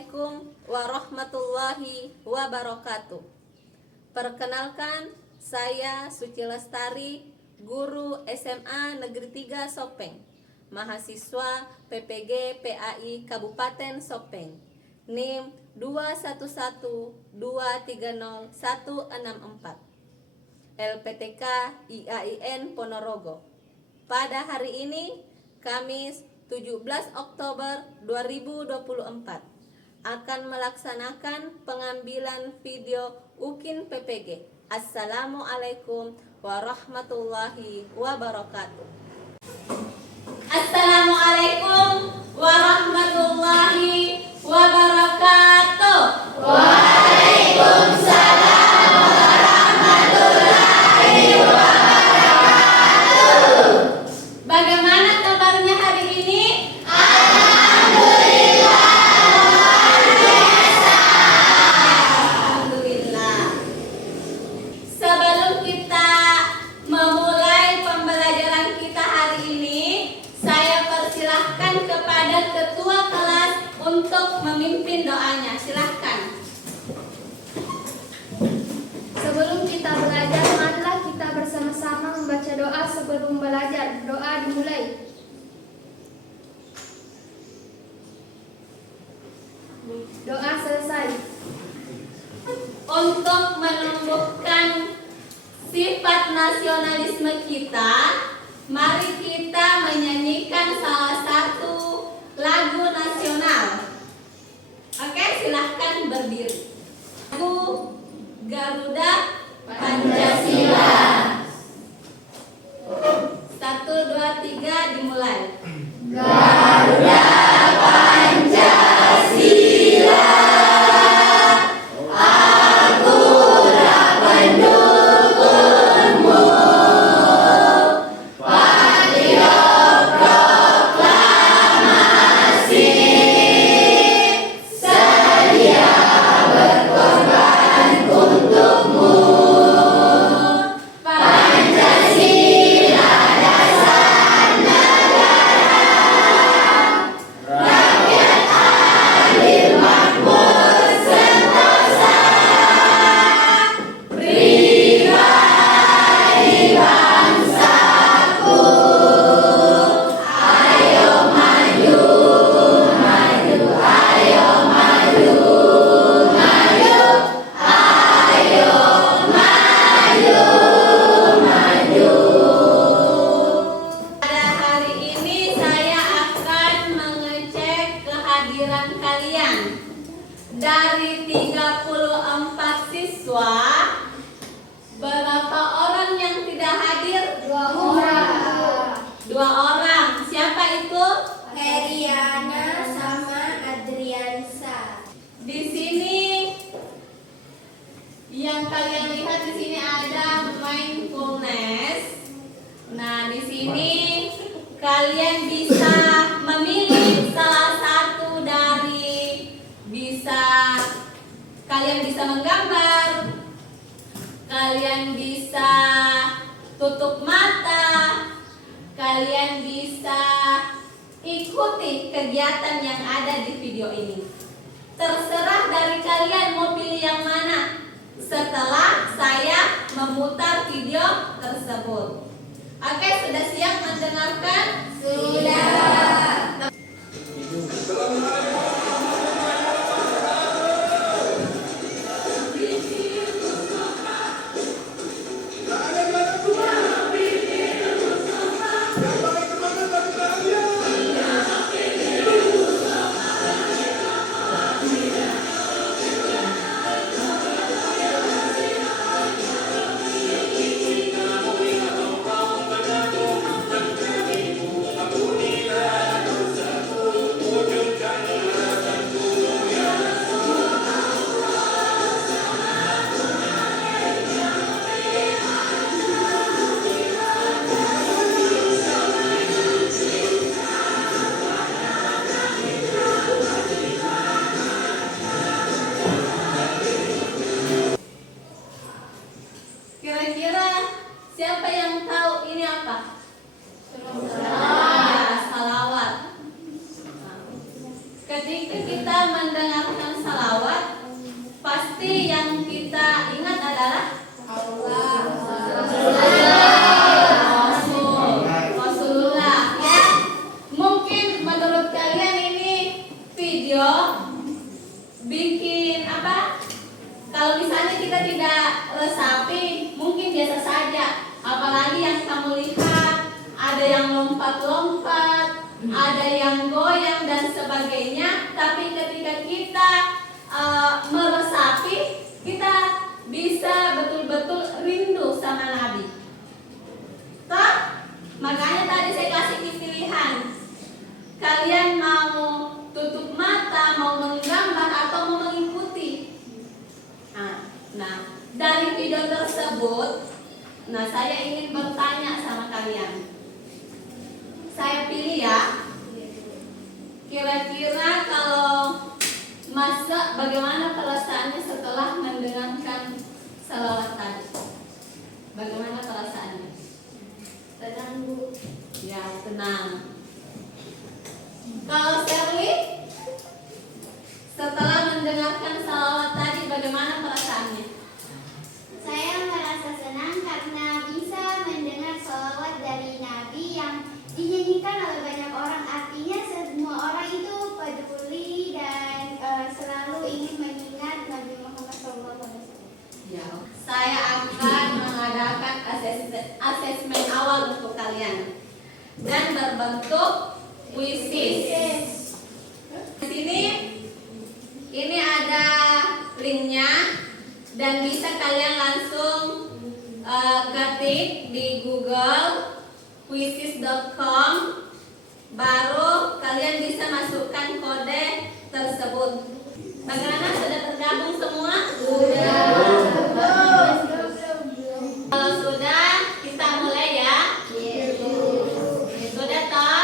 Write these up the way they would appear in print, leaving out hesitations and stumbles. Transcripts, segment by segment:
Assalamualaikum warahmatullahi wabarakatuh. Perkenalkan, saya Suci Lestari, guru SMA Negeri 3 Sopeng, mahasiswa PPG PAI Kabupaten Sopeng, NIM 211230164, LPTK IAIN Ponorogo. Pada hari ini, Kamis 17 Oktober 2024, akan melaksanakan pengambilan video UKIN PPG. Assalamualaikum warahmatullahi wabarakatuh. Assalamualaikum warahmatullahi wabarakatuh. Waalaikumsalam warahmatullahi wabarakatuh. Bagaimana kabarnya hari ini? Untuk memimpin doanya, silahkan. Sebelum kita belajar, marilah kita bersama-sama membaca doa sebelum belajar. Doa dimulai. Doa selesai. Untuk menumbuhkan sifat nasionalisme kita, mari kita menyanyikan salah satu lagu nasional. Oke, silahkan berdiri. Lagu Garuda Pancasila. 1, 2, 3 dimulai. Garuda Pancasila, aku pendukungmu. Patriot proklamasi, sedia berkorban untukmu. Pancasila dasar negara, rakyat adil makmur sentosa, pribadi bangsaku. Ayo maju, maju, ayo maju, maju, ayo maju, maju. Pada hari ini saya akan mengecek kehadiran kalian. Dari 34 siswa, berapa orang yang tidak hadir? 2 orang. 2 orang. Siapa itu? Heriana sama Adriansa. Di sini yang kalian lihat di sini ada mindfulness. Nah, di sini kalian bisa memilih salah satu dari kalian bisa menggambar, kalian bisa tutup mata, kalian bisa ikuti kegiatan yang ada di video ini. Terserah dari kalian mau pilih yang mana setelah saya memutar video tersebut. Oke, sudah siap mendengarkan? Sudah. Unidad. kalian mau tutup mata, mau menggambar atau mau mengikuti? Nah, dari video tersebut, saya ingin bertanya sama kalian. Saya pilih ya. Kira-kira kalau bagaimana perasaannya setelah mendengarkan salawat tadi? Bagaimana perasaannya? Tenang Bu. Ya, tenang. Kalau Sherly, setelah mendengarkan salawat tadi, bagaimana perasaannya? Saya merasa senang karena bisa mendengar sholawat dari Nabi yang dinyanyikan oleh banyak orang. Artinya semua orang itu peduli dan selalu ingin mengingat Nabi Muhammad SAW. Ya, saya akan mengadakan asesmen awal untuk kalian dan berbentuk kuisis. Di sini ini ada linknya dan bisa kalian langsung ketik di Google quizzes.com, baru kalian bisa masukkan kode tersebut. Bagaimana, sudah tergabung semua? Kalau sudah, kita mulai ya. Sudah toh?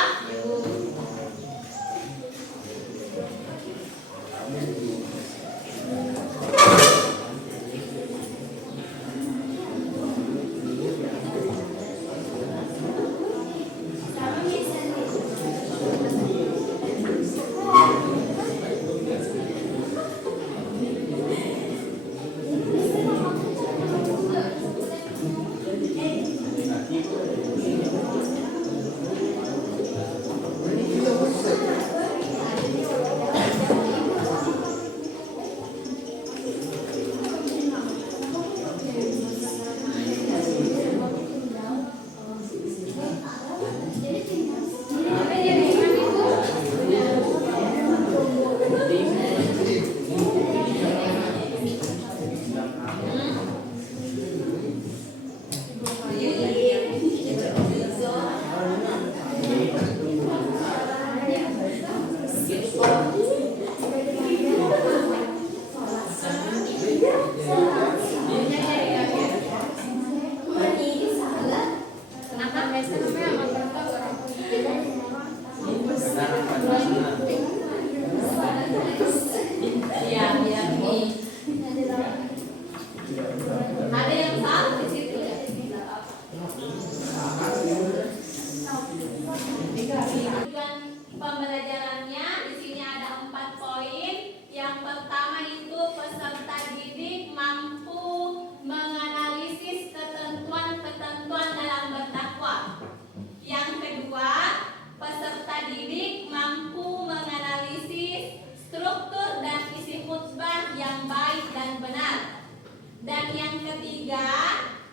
Ya, biar ini. Ada yang salah di situ ya? Tujuan pembelajarannya di sini ada 4 poin. Yang pertama itu peserta didik mampu menganalisis ketentuan-ketentuan dalam berdakwah. Yang kedua, peserta didik mampu menganalisis struktur dan isi khutbah yang baik dan benar. Dan yang ketiga,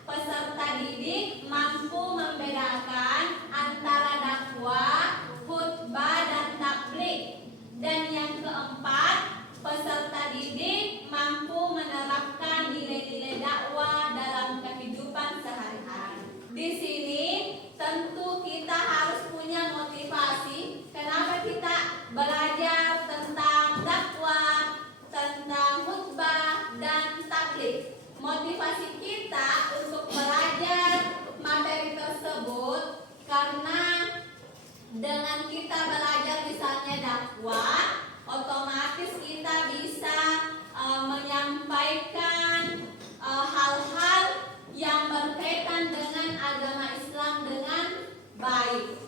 peserta didik mampu membedakan antara dakwah, khutbah, dan tabligh. Dan yang keempat, peserta didik mampu menerapkan nilai-nilai dakwah dalam kehidupan sehari-hari. Di sini tentu kita harus punya motivasi. Kenapa kita belajar tentang dakwah, tentang khutbah, dan tabligh? Motivasi kita untuk belajar materi tersebut karena dengan kita belajar misalnya dakwah, otomatis kita bisa menyampaikan hal-hal yang berkaitan dengan agama Islam dengan baik.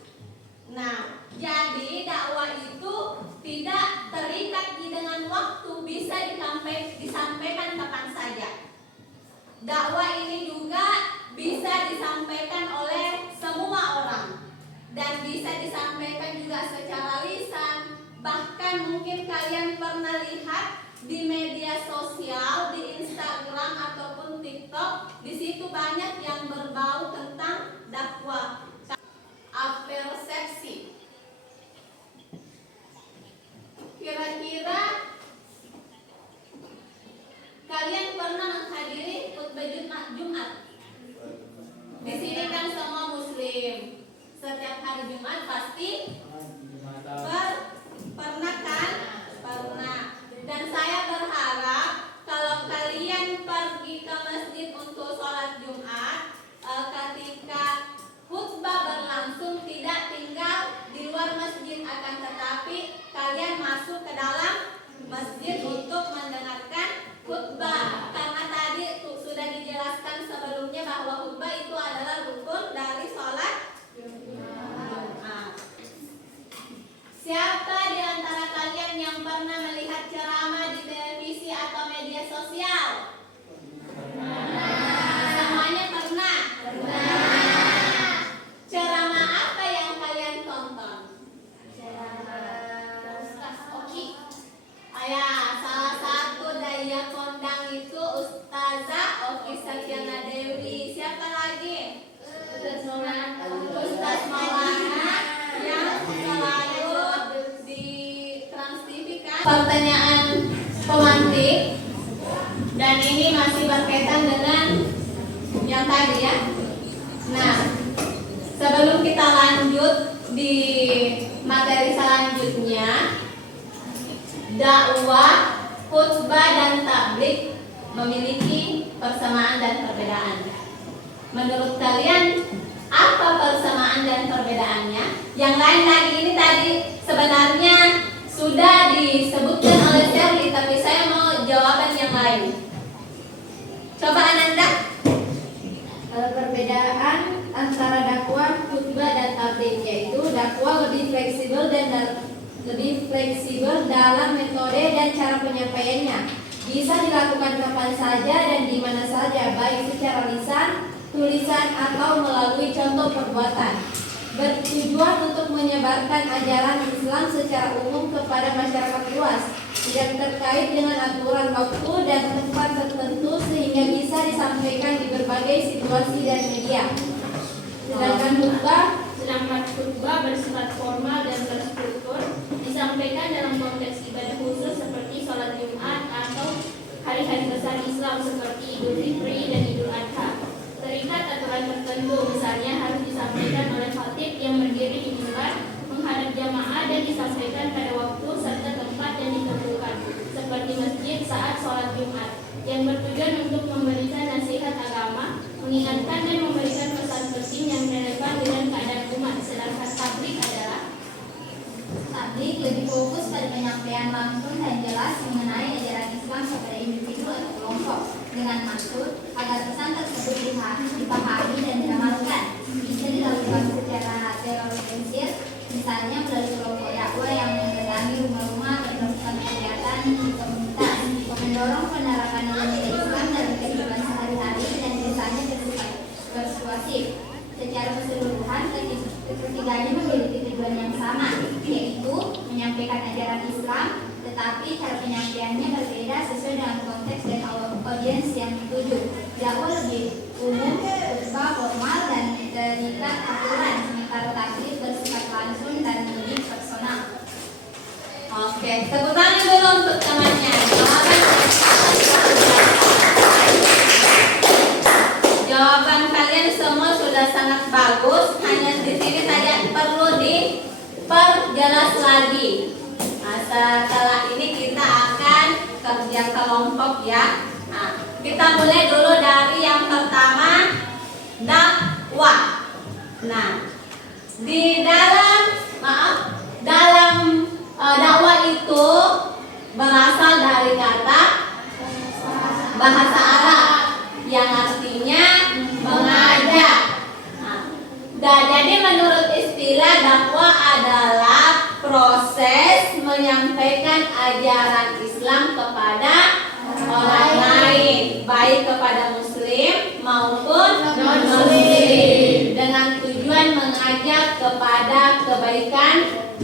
Nah, jadi dakwah itu tidak terikat dengan waktu, bisa disampaikan kapan saja. Dakwah ini juga bisa disampaikan oleh semua orang dan bisa disampaikan juga secara lisan. Bahkan mungkin kalian pernah lihat di media sosial, di Instagram ataupun TikTok, di situ banyak yang berbau tentang dakwah. Persepsi. Kira-kira kalian pernah menghadiri khutbah Jumat? Di sini kan semua muslim. Setiap hari Jumat pasti Pernah kan? Pernah. Dan saya berharap kalau kalian pergi ke masjid untuk sholat Jumat, ketika khutbah berlangsung tidak tinggal di luar masjid, akan tetapi kalian masuk ke dalam masjid untuk mendengarkan khutbah. Karena tadi sudah dijelaskan sebelumnya bahwa khutbah itu adalah rukun dari sholat Jumat. Siapa di antara kalian yang pernah melihat ceramah di televisi atau media sosial? Semuanya pernah? Ceramah apa yang kalian tonton? Salah satu daya kondang itu Ustazah Oki Sakyana Dewi. Siapa lagi? Ustaz Maulana yang selalu di Trans TV kan? Pertanyaan pemantik. Dan ini masih berkaitan dengan yang tadi ya. Nah, sebelum kita lanjut di materi selanjutnya, dakwah, khutbah dan tabligh memiliki persamaan dan perbedaan. Menurut kalian apa persamaan dan perbedaannya? Yang lain lagi ini tadi sebenarnya sudah disebutkan oleh Shirley, tapi saya mau jawaban yang lain. Coba Ananda. Perbedaan antara dakwah, khutbah dan tabligh yaitu dakwah lebih fleksibel dalam metode dan cara penyampaiannya. Bisa dilakukan kapan saja dan di mana saja, baik secara lisan, tulisan atau melalui contoh perbuatan. Bertujuan untuk menyebarkan ajaran Islam secara umum kepada masyarakat luas, tidak terkait dengan aturan waktu dan tempat tertentu sehingga bisa disampaikan di berbagai situasi dan media. Sedangkan khutbah bersifat formal dan terstruktur, disampaikan dalam konteks ibadah khusus seperti sholat Jumat atau hari-hari besar Islam seperti Idul Fitri dan Idul Adha. Terikat aturan tertentu, misalnya harus disampaikan oleh khatib yang berdiri di mimbar menghadap jamaah dan disampaikan pada waktu serta tempat yang ditentukan, seperti masjid saat sholat Jumat, yang bertujuan untuk memberikan nasihat agama, mengingatkan dan memberikan pesan penting yang relevan dengan keadaan umat. Sedangkan tabligh adalah Lebih fokus pada penyampaian langsung dan jelas mengenai ajaran Islam kepada individu atau kelompok dengan maksud agar pesan tersebut dipahami dan diamalkan. Bisa dilakukan secara terorganisir, misalnya melalui kelompok dakwah yang mendatangi rumah-rumah dan melakukan kegiatan di komunitas, mendorong penerapan nilai Islam dalam kehidupan sehari-hari dan biasanya bersifat persuasif. Secara keseluruhan, ketiganya memiliki tujuan yang sama, yaitu menyampaikan ajaran Islam, tetapi cara penyampaiannya berbeda sesuai dengan konteks dan audiens yang dituju. Dakwah lebih umum, khutbah formal dan terikat aturan, sementara tabligh bersifat langsung dan lebih personal. Oke, tepuk tangan dulu untuk temannya. Jawaban kalian semua sudah sangat bagus. Hanya di sini tadi perlu diperjelas lagi. Nah, setelah ini kita akan kerja kelompok ya. Nah, kita mulai dulu dari yang pertama, dakwah. Nah, di dalam dakwah itu berasal dari kata bahasa Arab yang artinya mengajak. Nah, jadi menurut istilah dakwah adalah proses menyampaikan ajaran Islam kepada orang lain, baik kepada muslim maupun non-muslim, dengan tujuan mengajak kepada kebaikan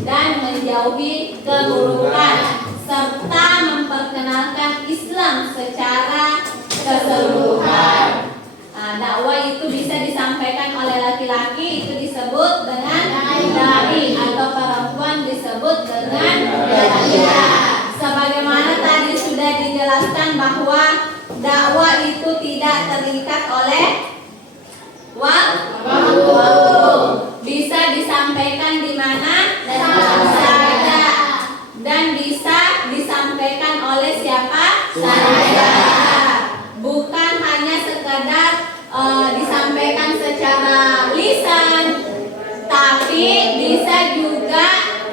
dan menjauhi keburukan, serta memperkenalkan Islam secara keseluruhan. Nah, dakwah itu bisa disampaikan oleh laki-laki, itu disebut dengan dai, atau perempuan disebut dengan daiya. Sebagaimana tadi sudah dijelaskan bahwa dakwah itu tidak terikat oleh waktu, bisa disampaikan di mana saja.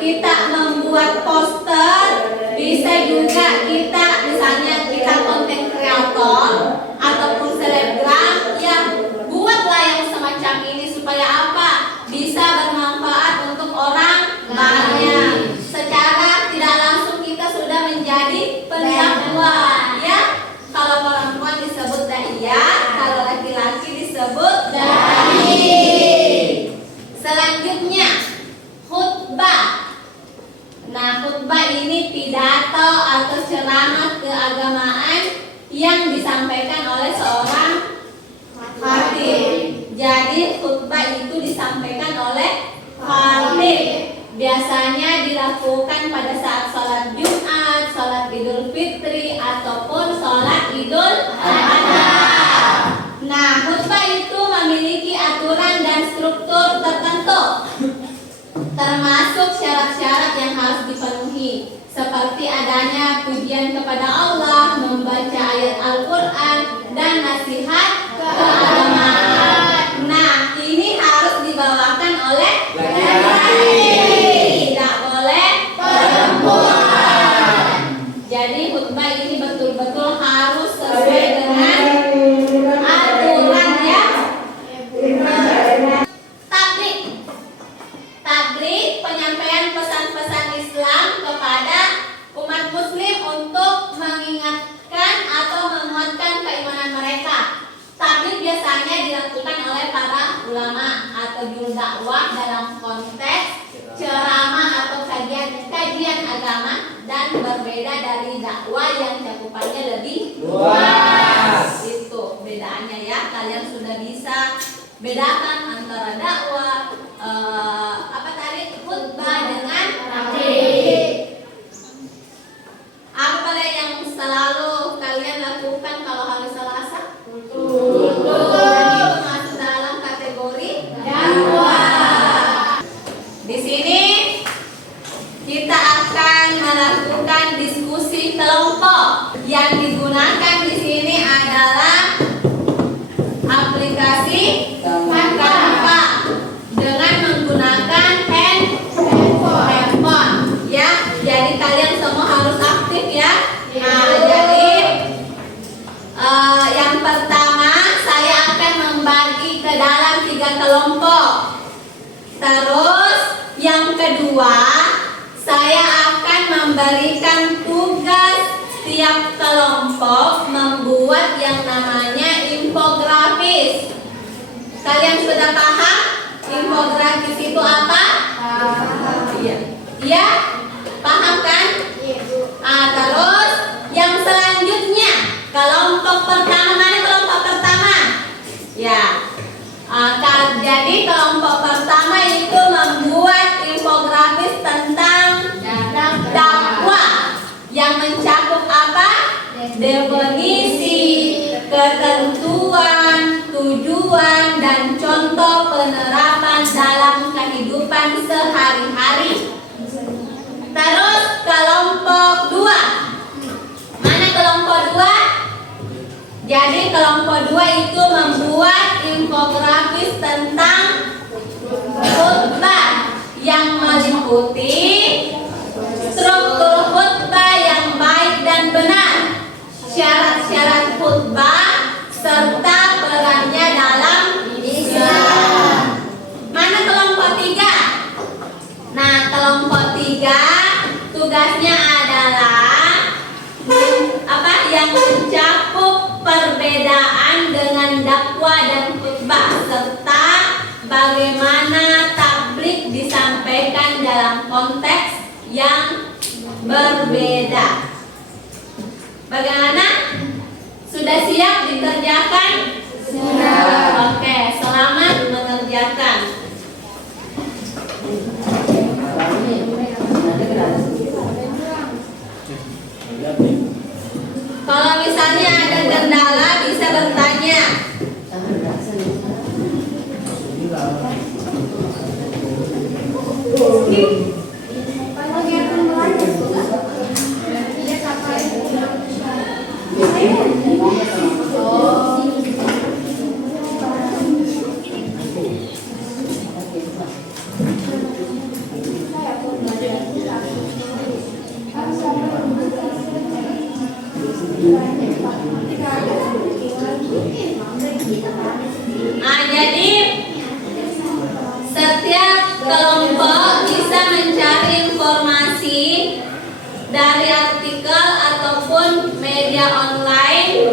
kita membuat poster, bisa juga kita misalnya kita konten kreator ataupun selebgram yang buatlah yang semacam ini supaya apa? Bisa bermanfaat untuk orang banyak. Secara tidak langsung kita sudah menjadi pendakwah, ya. Kalau perempuan disebut daiyah, kalau laki-laki disebut dai. Selanjutnya khutbah. Nah, khutbah ini pidato atau ceramah keagamaan yang disampaikan oleh seorang khatib. Jadi khutbah itu disampaikan oleh khatib. Biasanya dilakukan pada saat sholat Jumat, sholat Idul Fitri, ataupun sholat Idul Adha. Nah, khutbah itu memiliki aturan dan struktur tertentu, termasuk syarat-syarat yang harus dipenuhi, seperti adanya pujian kepada Allah, membaca ayat Al-Quran, dan nasihat keagamaan. Nah, ini harus dibawakan oleh laki-laki, tidak boleh perempuan. Jadi khutbah ini betul-betul harus sesuai dengan aturan, ya. Tabligh, penyampaian pesan-pesan Islam kepada umat muslim untuk mengingatkan atau menguatkan keimanan mereka. Tabligh biasanya dilakukan oleh para ulama atau juru dakwah dalam konteks ceramah atau kajian agama, dan berbeda dari dakwah yang cakupannya lebih luas. Itu bedaannya, ya. Kalian sudah bisa bedakan antara dakwah khutbah dengan tabligh. Apa yang selalu kalian lakukan kalau hari Selasa? Itu masuk dalam kategori dakwah. Di sini kita akan melakukan diskusi kelompok. Yang digunakan di sini adalah aplikasi Canva dengan menggunakan handphone, ya. Jadi kalian semua harus aktif, ya. Nah, jadi yang pertama saya akan membagi ke dalam 3 kelompok. Terus yang kedua saya akan memberikan tugas setiap kelompok membuat yang namanya infografis. Kalian sudah paham infografis itu apa? Iya. Iya? Paham kan? Terus yang selanjutnya kelompok pertama, mana kelompok pertama? Ya. Jadi kelompok pertama itu membuat infografis tentang dakwah yang mencakup apa? Definisi, ketentuan, tujuan, dan contoh penerapan dalam kehidupan sehari-hari. Terus kelompok 2. Mana kelompok 2? Jadi kelompok 2 itu membuat infografis tentang khutbah yang meliputi struktur khutbah yang baik dan benar, syarat-syarat khutbah, serta perannya dalam Islam. Mana kelompok 3? Nah, kelompok 3 tugasnya adalah yang mencakup perbedaan dengan dakwah dan khutbah, serta bagaimana tabligh disampaikan dalam konteks yang berbeda. Bagaimana? Sudah siap dikerjakan? Sudah. Oke, selamat mengerjakan. Kalau misalnya ada kendala bisa bertanya. Nah, jadi setiap kelompok bisa mencari informasi dari artikel ataupun media online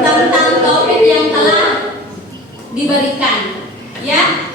tentang topik yang telah diberikan, ya.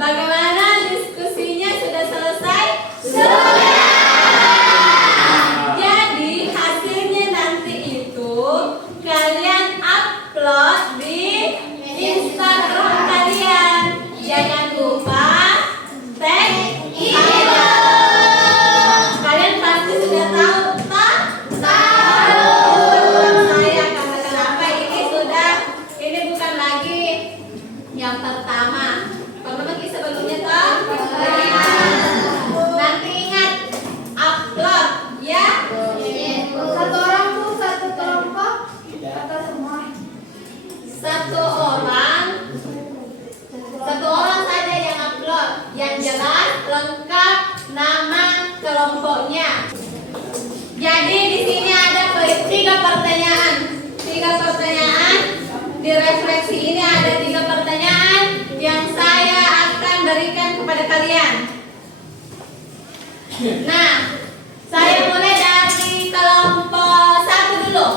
Bagaimana diskusinya, sudah selesai? Sudah. Jadi hasilnya nanti itu kalian upload di Instagram kalian. Jangan lupa tag saya. Kalian pasti sudah tahu, saya karena kenapa ini bukan lagi yang pertama. Sebelumnya nanti ingat upload, ya. Satu orang tuh satu kelompok atau semua? Satu orang saja yang upload, yang jelas lengkap nama kelompoknya. Jadi di sini ada 3 pertanyaan. 3 pertanyaan. Di refleksi ini ada 3 pertanyaan yang saya akan berikan kepada kalian. Nah, saya mulai dari kelompok 1 dulu.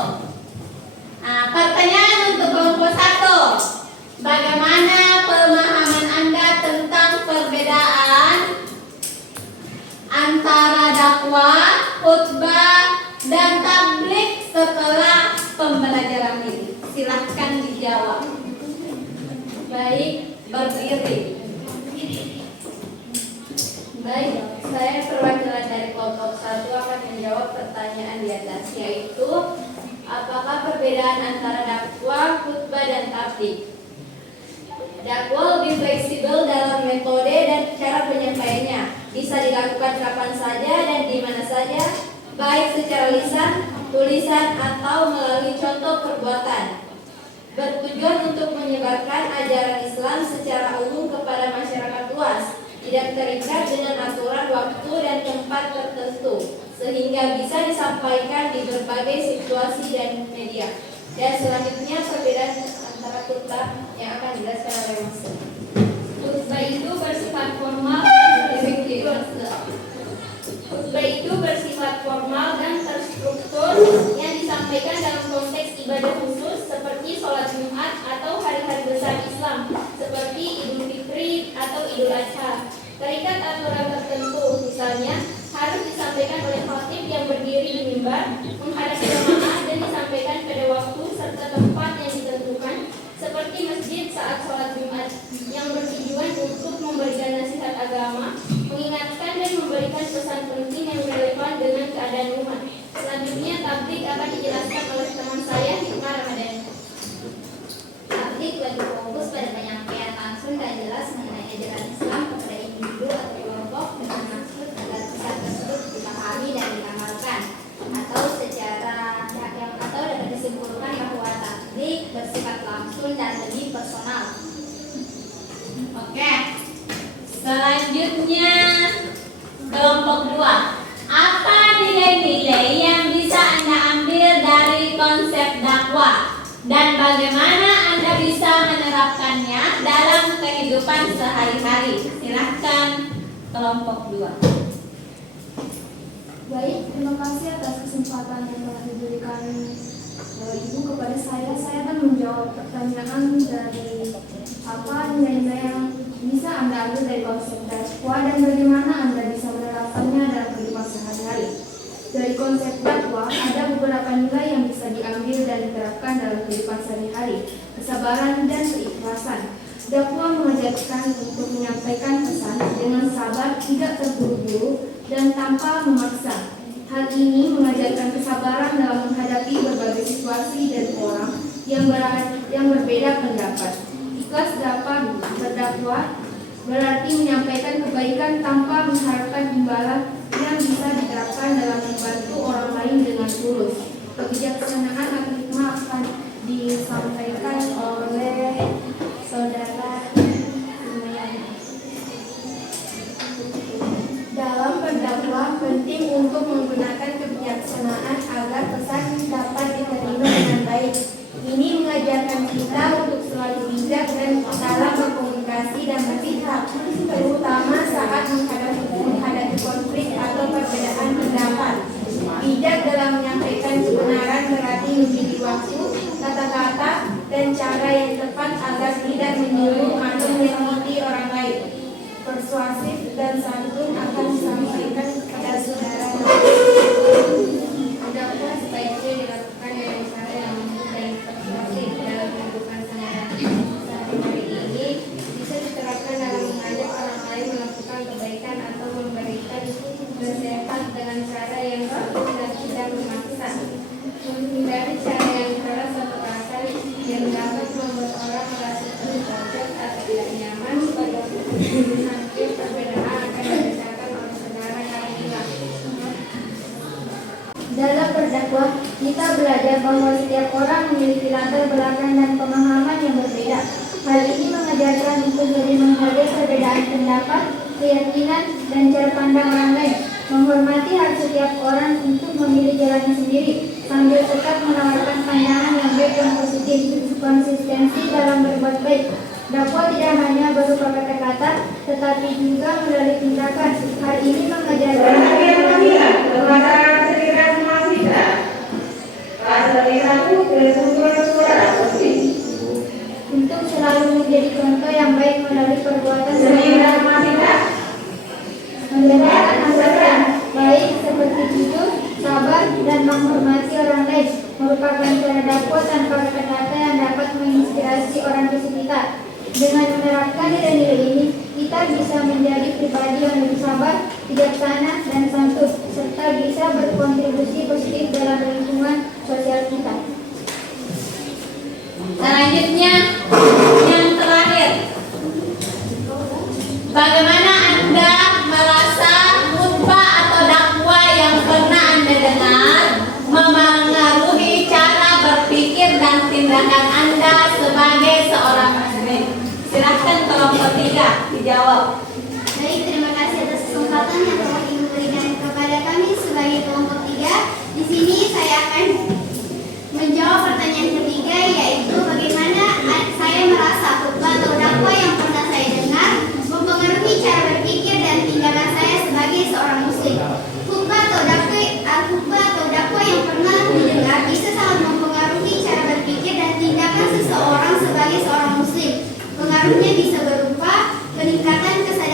Nah, pertanyaan untuk kelompok 1. Bagaimana pemahaman Anda tentang perbedaan antara dakwah, khutbah, dan tabligh setelah pembelajaran ini? Silahkan dijawab. Baik, berdiri. Baik, saya perwakilan dari kelompok 1 akan menjawab pertanyaan di atas, yaitu apakah perbedaan antara dakwah, khutbah, dan tabligh? Dakwah lebih fleksibel dalam metode dan cara penyampaiannya. Bisa dilakukan kapan saja dan di mana saja, baik secara lisan, tulisan, atau melalui contoh perbuatan. Bertujuan untuk menyebarkan ajaran Islam secara umum kepada masyarakat luas, tidak terikat dengan aturan waktu dan tempat tertentu, sehingga bisa disampaikan di berbagai situasi dan media. Dan selanjutnya perbedaan antara khutbah yang akan dijelaskan oleh Mas. Khutbah itu bersifat formal dan terstruktur yang disampaikan dalam konteks ibadah khusus seperti sholat Jumat atau hari-hari besar Islam seperti Idul Fitri atau Idul Adha. Terikat aturan tertentu, misalnya harus disampaikan oleh khatib yang berdiri di mimbar menghadap jemaah dan disampaikan pada waktu saat sholat Jumat yang bertujuan untuk memberikan nasihat agama, mengingatkan dan memberikan pesan penting yang relevan dengan keadaan umat. Selanjutnya tablik akan dijelaskan oleh teman saya Hikmah Ramadhani. Tablik lebih fokus pada penyampaian langsung dan jelas mengenai ajaran Islam kepada individu atau kelompok dengan maksud agar pesan tersebut dipahami dan diamalkan, atau dapat disimpulkan bahwa tablik bersifat langsung dan lebih personal. Oke. Selanjutnya kelompok 2. Apa nilai-nilai yang bisa Anda ambil dari konsep dakwah dan bagaimana Anda bisa menerapkannya dalam kehidupan sehari-hari? Silahkan kelompok 2. Baik, terima kasih atas kesempatan yang telah diberikan Ibu kepada saya. Saya akan menjawab pertanyaan dari apa nilai-nilai yang bisa Anda ambil dari konsep dakwah dan bagaimana Anda bisa menerapkannya dalam kehidupan sehari-hari. Dari konsep dakwah ada beberapa nilai yang bisa diambil dan diterapkan dalam kehidupan sehari-hari: kesabaran dan keikhlasan. Dakwah mengajarkan untuk menyampaikan pesan dengan sabar, tidak terburu-buru, dan tanpa memaksa. Hal ini mengajarkan kesabaran dalam menghadapi berbagai situasi dan orang yang berbeda pendapat. Ikhlas dapat berdakwah berarti menyampaikan kebaikan tanpa mengharapkan imbalan yang bisa diterapkan dalam membantu orang lain dengan tulus. Kebijaksanaan atau hikmah akan disampaikan oleh saudara Himayani. Dalam berdakwah penting untuk menggunakan kebijaksanaan agar pesan dapat diterima dengan baik. Ini mengajarkan kita untuk selalu bijak dan dalam berkomunikasi dan berpihak, terutama saat menghadapi konflik atau perbedaan pendapat. Bijak dalam menyampaikan kebenaran berarti memilih waktu, kata-kata, dan cara yang tepat agar tidak menyinggung atau menyakiti orang lain. Persuasif dan santun akan disampaikan kepada saudara. Dakwah sebaiknya dilakukan dengan cara yang lembut dan persuasif dalam kehidupan sehari-hari ini bisa diterapkan dalam mengajak orang lain melakukan kebaikan atau memberikan nasihat dengan cara yang santun dan tidak memaksa. Menghindari cara yang keras atau kasar yang dapat membuat orang merasa terjatuh atau tidak nyaman pada hampir perbedaan akan dibicarakan oleh saudara Kamila. Dalam berdakwah, kita belajar bahwa setiap orang memiliki latar belakang dan pemahaman yang berbeda. Hal ini mengajarkan untuk lebih menghargai perbedaan pendapat, keyakinan, dan cara pandang orang lain. Menghormati hak setiap orang untuk memilih jalannya sendiri, sambil tetap menawarkan pandangan yang baik dan positif. Konsistensi dalam berbuat baik. Dakwah tidak hanya berupa kata-kata, tetapi juga melalui tindakan. Hal ini mengajarkan untuk selalu menjadi contoh yang baik melalui perbuatan mendengarkan nasihat baik seperti jujur, sabar, dan menghormati orang lain merupakan cara dakwah tanpa kata-kata yang dapat menginspirasi orang di sekitar. Dengan menerapkan nilai-nilai ini, kita bisa menjadi pribadi yang lebih sabar, bijaksana, dan santun, serta bisa berkontribusi positif dalam lingkungan sosial kita. Selanjutnya yang terakhir, bagaimana Anda merasa khutbah atau dakwah yang pernah Anda dengar memengaruhi cara berpikir dan tindakan Anda sebagai seorang muslim? Silahkan kelompok 3 dijawab. Baik, terima kasih atas kesempatan yang telah Ibu berikan kepada kami sebagai kelompok 3. Di sini saya akan menjawab pertanyaan ketiga, yaitu bagaimana saya merasa khutbah atau dakwah yang pernah saya dengar mempengaruhi cara berpikir dan tindakan saya sebagai seorang muslim. Khutbah atau dakwah yang pernah didengar bisa sangat mempengaruhi cara berpikir dan tindakan seseorang sebagai seorang muslim. Pengaruhnya bisa berupa peningkatan kesadaran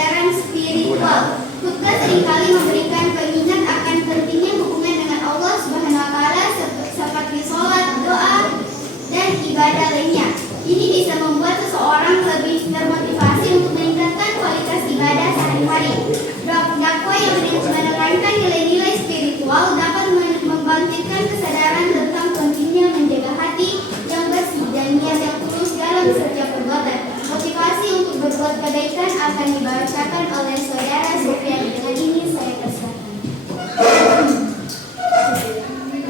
yang menekankan nilai-nilai spiritual dapat membangkitkan kesadaran tentang pentingnya menjaga hati yang bersih dan niat yang tulus dalam setiap perbuatan. Motivasi untuk berbuat kebaikan akan dibacakan oleh saudara Sofian. Dengan ini saya persilakan.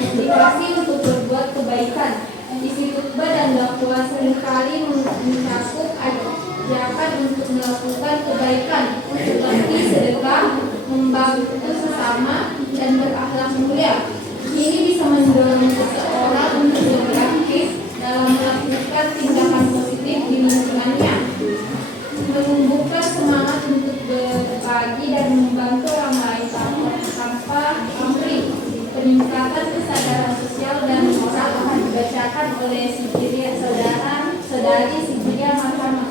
Motivasi untuk berbuat kebaikan. Isi khutbah dan dakwah seringkali mencakup ajakan untuk melakukan kebaikan seperti sedekah, membantu sesama, dan berakhlak mulia. Ini bisa mendorong seseorang untuk lebih aktif dalam melakukan tindakan positif di lingkungannya, menumbuhkan semangat untuk berbagi dan membantu orang lain tanpa pamrih. Peningkatan kesadaran sosial dan moral akan dibacakan oleh saudari Sibiria Marhama.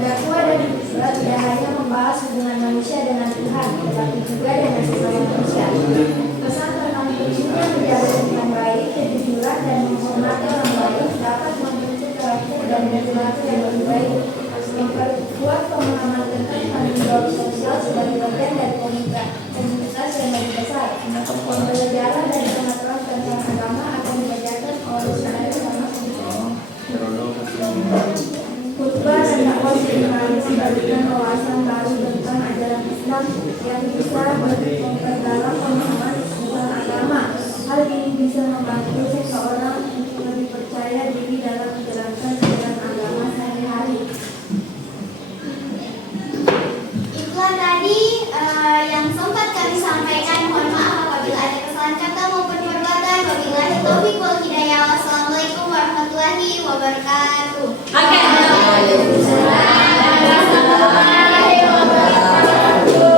Dakwah dan khutbah tidak hanya membahas hubungan manusia dengan Tuhan, tetapi juga dengan sesama manusia. Pesan tentang pentingnya menjaga hubungan baik, kejujuran, dan menghormati orang lain dapat membentuk karakter dan perilaku yang lebih baik, memperkuat pemahaman tentang tanggung jawab sosial sebagai bagian dari komunitas yang lebih besar. Pembelajaran dan pengetahuan tentang agama akan diajarkan oleh saudara sama khutbah dan dakwah seringkali memberikan wawasan baru tentang ajaran Islam yang bisa memperdalam pemahaman tentang agama. Hal ini bisa membantu seseorang untuk lebih percaya diri dalam menjalankan ajaran agama sehari-hari. Itulah tadi yang sempat kami sampaikan. Mohon maaf apabila ada kesalahan kata maupun perbuatan. Wabillahi taufiq wal hidayah. Wassalamualaikum warahmatullahi wabarakatuh. Oke.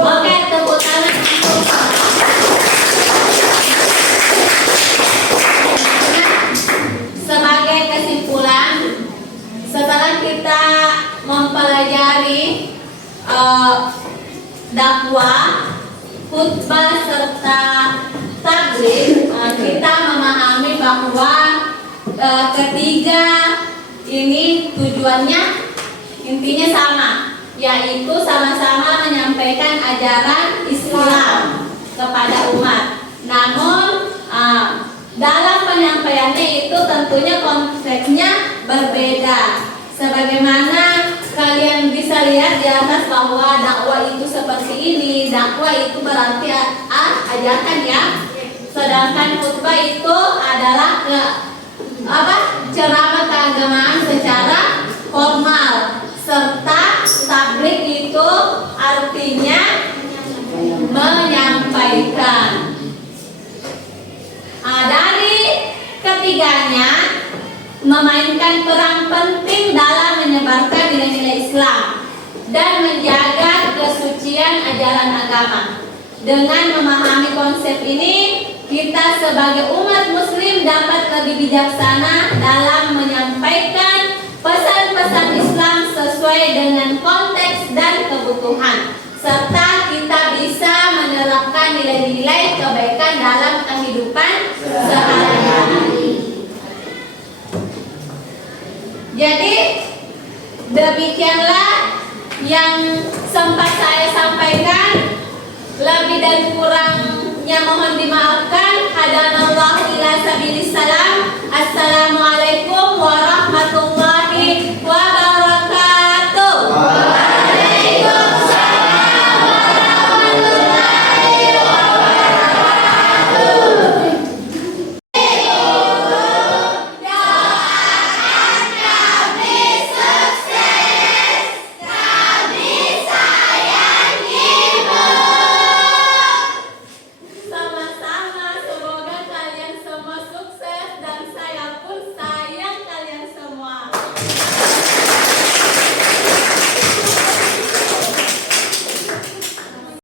Oke, tepuk tangan. Sebagai kesimpulan, setelah kita mempelajari dakwah, khutbah serta tabligh, kita memahami bahwa ketiga ini tujuannya intinya sama, yaitu sama-sama menyampaikan ajaran Islam kepada umat. Namun dalam penyampaiannya itu tentunya konteksnya berbeda. Sebagaimana kalian bisa lihat di atas bahwa dakwah itu seperti ini, dakwah itu berarti ajakan ya. Sedangkan khutbah itu adalah ceramah keagamaan secara formal, serta tabligh itu artinya menyampaikan. Dari ketiganya memainkan peran penting dalam menyebarkan nilai-nilai Islam dan menjaga kesucian ajaran agama. Dengan memahami konsep ini, kita sebagai umat muslim dapat lebih bijaksana dalam menyampaikan pesan-pesan Islam sesuai dengan konteks dan kebutuhan, serta kita bisa menerapkan nilai-nilai kebaikan dalam kehidupan sehari-hari. Jadi demikianlah yang sempat saya sampaikan